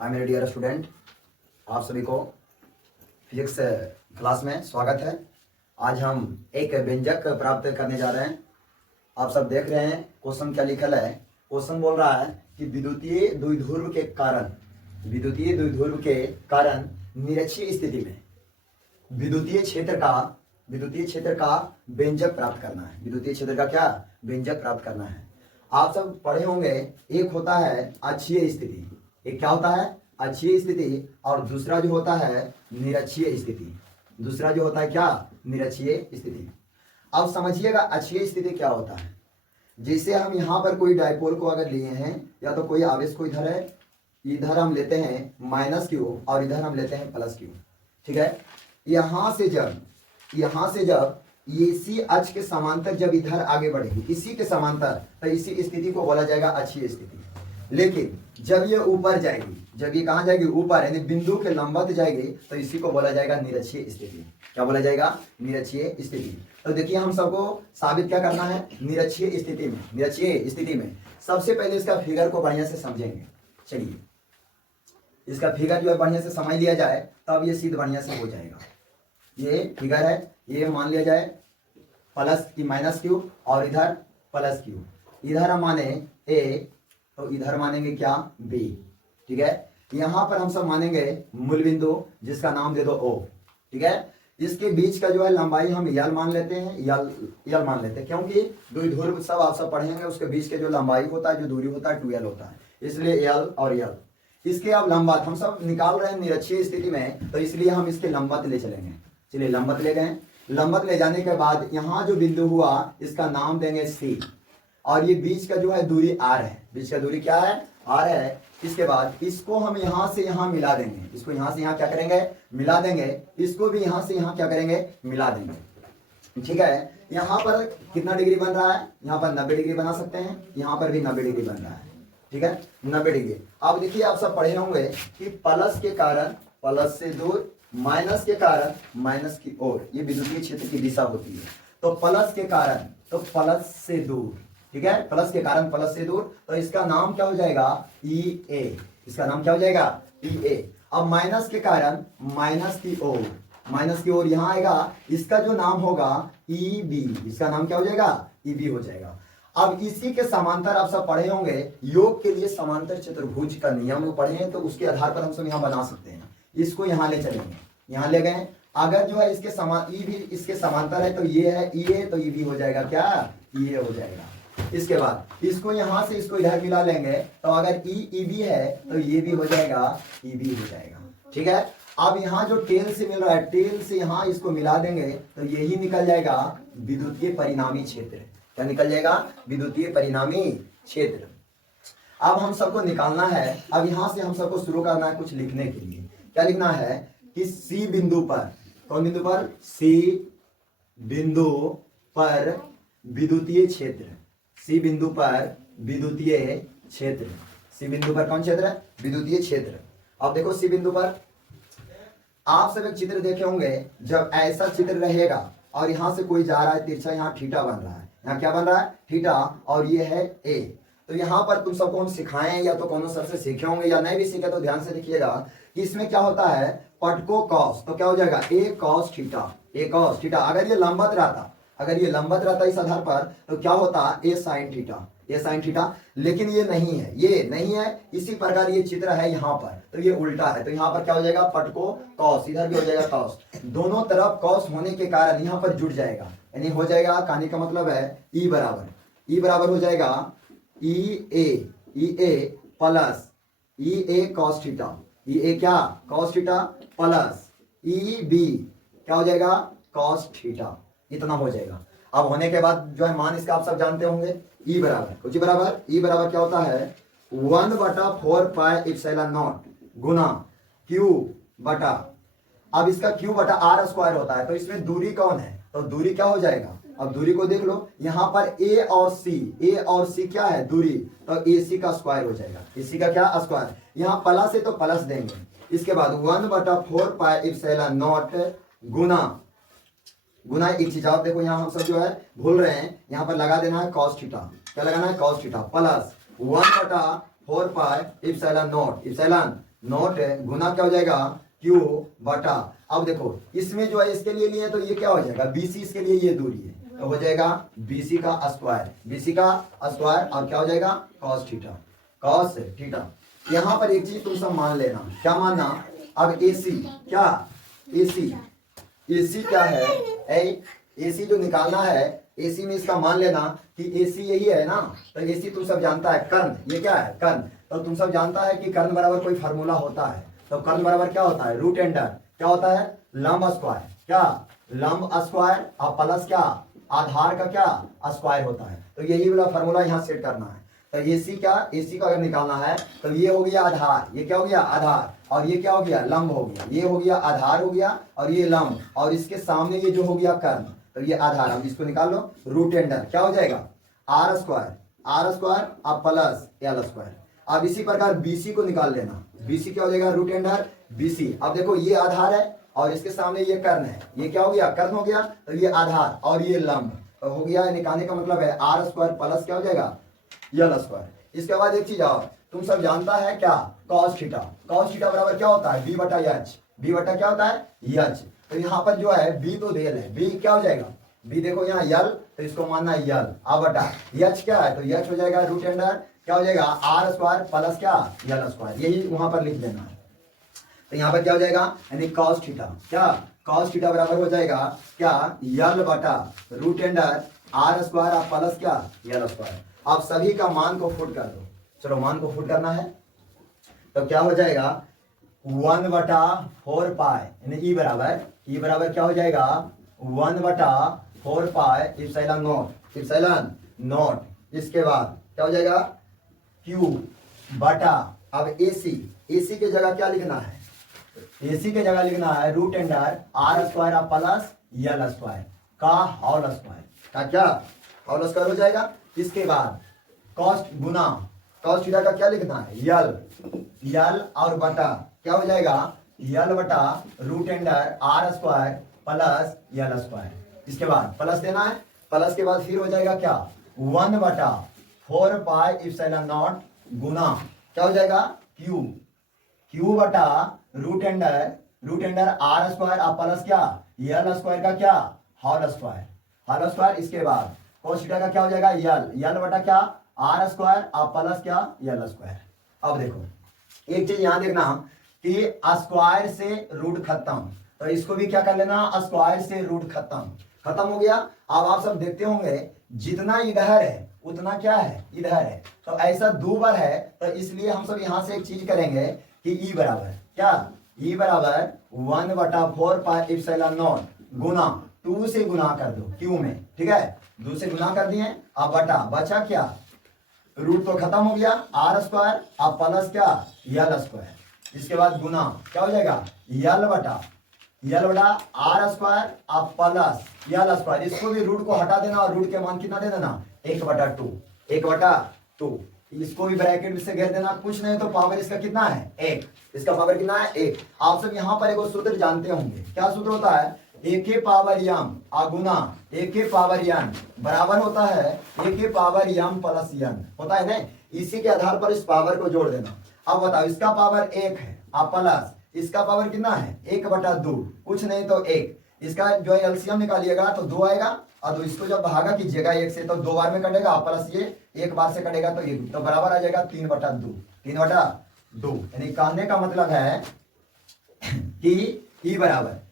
हाय मेरे dear student, आप सभी को फिजिक्स क्लास में स्वागत है। आज हम एक व्यंजक प्राप्त करने जा रहे हैं। आप सब देख रहे हैं क्वेश्चन क्या लिखल है। क्वेश्चन बोल रहा है कि विद्युतीय द्विध्रुव के कारण निरक्षीय स्थिति में विद्युतीय क्षेत्र का व्यंजक प्राप्त करना है। विद्युतीय क्षेत्र का क्या व्यंजक प्राप्त करना है। आप सब पढ़े होंगे, एक होता है अक्षीय स्थिति, एक क्या होता है अक्षीय स्थिति, और दूसरा जो होता है निरक्षीय स्थिति। दूसरा जो होता है क्या निरक्षीय स्थिति। अब समझिएगा अक्षीय स्थिति क्या होता है। जैसे हम यहाँ पर कोई डायपोल को अगर लिए हैं, या तो कोई आवेश को इधर है, इधर हम लेते हैं -q और इधर हम लेते हैं +q, ठीक है। यहाँ से जब इसी अक्ष के समांतर जब इधर आगे बढ़ेगी, इसी के समांतर, तो इसी स्थिति को बोला जाएगा अक्षीय स्थिति। लेकिन जब ये ऊपर जाएगी, जब ये कहाँ जाएगी ऊपर, यानी बिंदु के लंबवत जाएगी, तो इसी को बोला जाएगा निरक्षीय स्थिति। क्या बोला जाएगा निरक्षीय स्थिति। तो देखिए हम सबको साबित क्या करना है निरक्षीय स्थिति में सबसे पहले इसका फिगर को बढ़िया से समझेंगे। चलिए इसका फिगर जो है बढ़िया से समझ लिया जाए, तब ये सिद्ध बढ़िया से हो जाएगा। ये फिगर है, ये मान लिया जाए -q और इधर +q, इधर हम माने a तो इधर मानेंगे क्या b, ठीक है। यहाँ पर हम सब मानेंगे मूल बिंदु, जिसका नाम दे दो O, ठीक है। इसके बीच का जो है लंबाई हम यल मान लेते हैं, यल मान लेते हैं, क्योंकि द्विध्रुव सब आप सब पढ़ेंगे, उसके बीच के जो लंबाई होता है, जो दूरी होता है 2l होता है, इसलिए यल और यल। इसके अब लंबवत हम सब निकाल रहे हैं निरक्षीय स्थिति में, तो इसलिए हम इसके लंबवत ले चलेंगे। चलिए लंबवत ले गए। लंबवत ले जाने के बाद यहाँ जो बिंदु हुआ, इसका नाम देंगे C, और ये बीच का जो है दूरी r है। बीच का दूरी क्या है r है। इसके बाद इसको हम यहाँ से यहाँ मिला देंगे, इसको यहाँ से यहाँ क्या करेंगे मिला देंगे, इसको भी यहाँ से यहाँ क्या करेंगे मिला देंगे, ठीक है। यहाँ पर कितना डिग्री बन रहा है, यहाँ पर 90 डिग्री बना सकते हैं, यहाँ पर भी 90 डिग्री बन रहा है, ठीक है 90 डिग्री। अब देखिए आप सब पढ़े होंगे कि प्लस के कारण प्लस से दूर, माइनस के कारण माइनस की ओर, ये विद्युतीय क्षेत्र की दिशा होती है। तो प्लस के कारण तो प्लस से दूर, ठीक है, प्लस के कारण प्लस से दूर, तो इसका नाम क्या हो जाएगा EA, इसका नाम क्या हो जाएगा EA। अब माइनस के कारण माइनस की ओर यहाँ आएगा, इसका जो नाम होगा EB, इसका नाम क्या हो जाएगा EB हो जाएगा। अब इसी के समांतर आप सब पढ़े होंगे, योग के लिए समांतर चतुर्भुज का नियम पढ़े हैं, तो उसके आधार पर हम सब यहाँ बना सकते हैं। इसको यहाँ ले चलेंगे, यहाँ ले गए। अगर जो है इसके E भी इसके समांतर है, तो ये है EA, तो EB हो जाएगा क्या EA हो जाएगा। इसके बाद इसको यहाँ से इसको इधर मिला लेंगे, तो अगर EB है तो ये भी हो जाएगा EB हो जाएगा, ठीक है। अब यहाँ जो टेल से मिल रहा है, टेल से यहाँ इसको मिला देंगे, तो यही निकल जाएगा विद्युतीय परिणामी क्षेत्र। क्या निकल जाएगा विद्युतीय परिणामी क्षेत्र। अब हम सबको निकालना है। अब यहाँ से हम सबको शुरू करना है कुछ लिखने के लिए। क्या लिखना है कि C बिंदु पर, कौन बिंदु पर C बिंदु पर विद्युतीय क्षेत्र, C बिंदु पर विद्युतीय क्षेत्र, C बिंदु पर कौन क्षेत्र है विद्युतीय क्षेत्र। अब देखो C बिंदु पर आप सब एक चित्र देखे होंगे, जब ऐसा चित्र रहेगा और यहाँ से कोई जा रहा है तिरछा, यहाँ थीटा बन रहा है, यहाँ क्या बन रहा है थीटा, और ये है A। तो यहाँ पर तुम सबको हम सिखाएं, या तो कौन सर से सीखे होंगे, या नहीं भी सीखे तो ध्यान से देखिएगा कि इसमें क्या होता है पटको कॉस, तो क्या हो जाएगा A cos थीटा। अगर ये लंबवत रहता इस आधार पर, तो क्या होता A sin थीटा। लेकिन ये नहीं है, इसी प्रकार ये चित्र है यहाँ पर, तो ये उल्टा है, तो यहाँ पर क्या हो जाएगा पटको कॉस, इधर भी हो जाएगा कॉस। दोनों तरफ कॉस होने के कारण यहाँ पर जुड़ जाएगा, यानी हो जाएगा, कहने का मतलब है E बराबर हो जाएगा EA plus EA cos theta, EA क्या cos थीटा प्लस EB क्या हो जाएगा cos थीटा, इतना हो जाएगा। अब होने के बाद जो है मान इसका आप सब जानते होंगे, E बराबर क्या होता है 1/4 पाई एप्सिलॉन नॉट गुना Q बटा, अब इसका Q बटा R स्क्वायर होता है, तो इसमें दूरी कौन है, तो दूरी क्या हो जाएगा, अब दूरी को देख लो, यहाँ पर A और C क्या है दूरी, तो AC का स्क्वायर हो जाएगा, AC का क्या स्क्वायर, यहाँ प्लस है तो प्लस देंगे। इसके बाद 1/4 पाई एप्सिलॉन नॉट गुना एक चीज आप देखो, यहाँ हम सब जो है भूल रहे हैं, यहाँ पर लगा देना है cos थीटा, क्या लगाना है cos theta plus 1/4 pi epsilon naught गुना क्या हो जाएगा क्यू बटा, अब देखो इसमें जो है इसके लिए लिए तो ये क्या हो जाएगा बीसी, इसके लिए ये दूरी है तो हो जाएगा बीसी का स्क्वायर, बीसी का स्क्वायर और क्या हो जाएगा कॉस थीटा, कॉस थीटा। यहाँ पर एक चीज तुम सब मान लेना, क्या मानना, अब एसी क्या, एसी एसी क्या है, एसी जो निकालना है, एसी में इसका मान लेना कि एसी यही है ना, तो एसी तुम सब जानता है कर्ण, ये क्या है कर्ण, तो तुम सब जानता है कि कर्ण बराबर कोई फार्मूला होता है, तो कर्ण बराबर क्या होता है रूट अंडर क्या होता है लंब स्क्वायर, क्या लंब स्क्वायर और प्लस क्या आधार का क्या स्क्वायर होता है, तो यही वाला फार्मूला यहाँ सेट करना है। तो एसी क्या, एसी का अगर निकालना है तो ये हो गया आधार, ये क्या हो गया आधार, और ये क्या हो गया लंब हो गया, ये हो गया आधार हो गया और ये लंब, और इसके सामने ये जो हो गया कर्ण, तो ये आधार, अब इसको निकाल लो रूट अंडर क्या हो जाएगा आर स्क्वायर अब प्लस एल स्क्वायर। अब इसी प्रकार बीसी को निकाल लेना, बीसी क्या हो जाएगा रूट अंडर बीसी, अब देखो ये आधार है और इसके सामने ये कर्ण है, ये क्या हो गया कर्ण हो गया, तो ये आधार और ये लंब तो हो गया, निकालने का मतलब है आर स्क्वायर प्लस क्या हो जाएगा एल स्क्वायर। इसके बाद एक चीज और तुम सब जानता है क्या कॉस थीटा, कॉस थीटा बराबर क्या होता है बी बटा एच, बी बटा क्या होता है एच, तो यहाँ पर जो है बी तो देल है, बी क्या हो जाएगा बी देखो यहाँ यल, तो इसको मानना है यल, अब बटा एच क्या है, तो एच हो जाएगा रूट अंडर क्या हो जाएगा आर स्क्वायर प्लस क्या एल स्क्वायर, यही वहां पर लिख देना है। तो यहाँ पर क्या हो जाएगा यानी कॉस थीटा, क्या कॉस थीटा बराबर हो जाएगा क्या यल बटा रूट अंडर आर स्क्वायर और प्लस क्या एल स्क्वायर। आप सभी का मान को फुट कर दो, चलो मान को फुट करना है, तो क्या हो जाएगा 1/4 पाई यानी ई बराबर क्या हो जाएगा 1/4 पाई इप्सिलॉन नॉट, इसके बाद क्या हो जाएगा क्यू बटा, अब एसी के जगह क्या लिखना है, एसी के जगह लिखना है root under R square plus L square का होल स्क्वायर का क्या होल स्क्वायर हो जाएगा। इसके बाद कॉस्ट गुना कॉस थीटा का क्या लिखना है यल और बटा क्या हो जाएगा यल बटा root under R square plus L square, इसके बाद प्लस देना है, प्लस के बाद फिर हो जाएगा क्या 1/4 पाई इप्सिलॉन नॉट गुना क्या हो जाएगा क्यू बटा रूट अंडर आर स्क्वायर और प्लस क्या एल स्क्वायर का क्या होल स्क्वायर, इसके बाद cos थीटा का क्या हो जाएगा यल बटा क्या आर स्क्वायर और प्लस क्या एल स्क्वायर। अब देखो एक चीज यहां देखना कि स्क्वायर से रूट खत्म, तो इसको भी क्या कर लेना स्क्वायर से रूट खत्म हो गया। अब आप सब देखते होंगे जितना इधर है उतना क्या है इधर है, तो ऐसा दो बार है, तो इसलिए हम सब यहां से एक चीज करेंगे कि ई बराबर क्या ई बराबर 1/4 पाई इप्सिलॉन नॉट गुना 2 से गुना कर दो क्यू में, ठीक है 2 से गुना कर दिए, अब बटा बचा क्या रूट तो खत्म हो गया आर स्क्वायर अब प्लस क्या एल स्क्वायर, इसके बाद गुना क्या हो जाएगा यल बटा आर स्क्वायर अब प्लस एल स्क्वायर, इसको भी रूट को हटा देना और रूट के मान कितना दे देना 1/2, इसको भी ब्रैकेट से घेर देना, कुछ नहीं तो पावर इसका कितना है 1, इसका पावर कितना है 1। आप सब यहाँ पर एक सूत्र जानते होंगे, क्या सूत्र होता है एक पावर यम गुना एक पावर यन बराबर होता है एक पावर यम प्लस यन होता है ना, इसी के आधार पर इस पावर को जोड़ देना। अब बताओ इसका पावर 1 है प्लस इसका पावर कितना है 1/2, कुछ नहीं तो 1, इसका जो है एलसीएम निकालिएगा तो 2 आएगा और इसको जब भागा कीजिएगा 1 से तो 2 बार में कटेगा प्लस ये 1 बार से कटेगा तो ये तो बराबर आ जाएगा 3/2 यानी कहने का मतलब है कि ई बराबर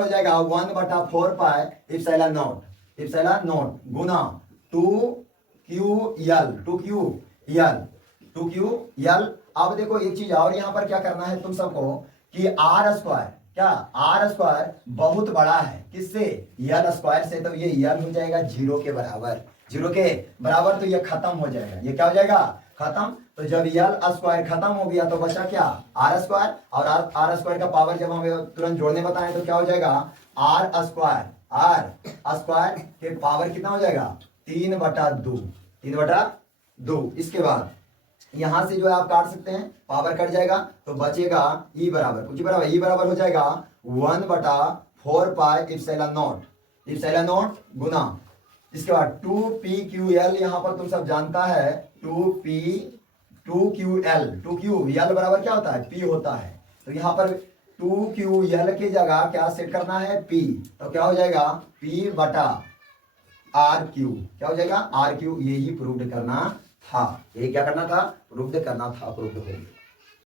हो जाएगा 1/4 पाई इप्सिलॉन नॉट गुना 2QL। अब देखो एक चीज और यहाँ पर क्या करना है तुम सबको कि आर स्क्वायर बहुत बड़ा है किससे एल स्क्वायर से, तो ये एल हो जाएगा 0 के बराबर, तो ये खत्म हो जाएगा, ये क्या हो जाएगा खत्म। तो जब एल स्क्वायर खत्म हो गया तो बचा क्या आर स्क्वायर, और आर स्क्वायर का पावर जब हमें तुरंत जोड़ने बताएं तो क्या हो जाएगा आर स्क्वायर के पावर कितना हो जाएगा 3/2। इसके बाद यहां से जो है आप काट सकते हैं, पावर कट जाएगा तो बचेगा ई बराबर हो जाएगा 1/4 पाई इप्सिलॉन नॉट गुना, इसके बाद 2PQL, यहां पर तुम सब जानता है 2QL, 2Q, L बराबर क्या होता है, P होता है। तो यहाँ पर 2QL की जगह क्या सेट करना है, P। तो क्या हो जाएगा, P बटा RQ, क्या हो जाएगा, RQ। यही प्रूव्ड करना था, ये क्या करना था, प्रूव्ड करना था, प्रूव्ड हो गया।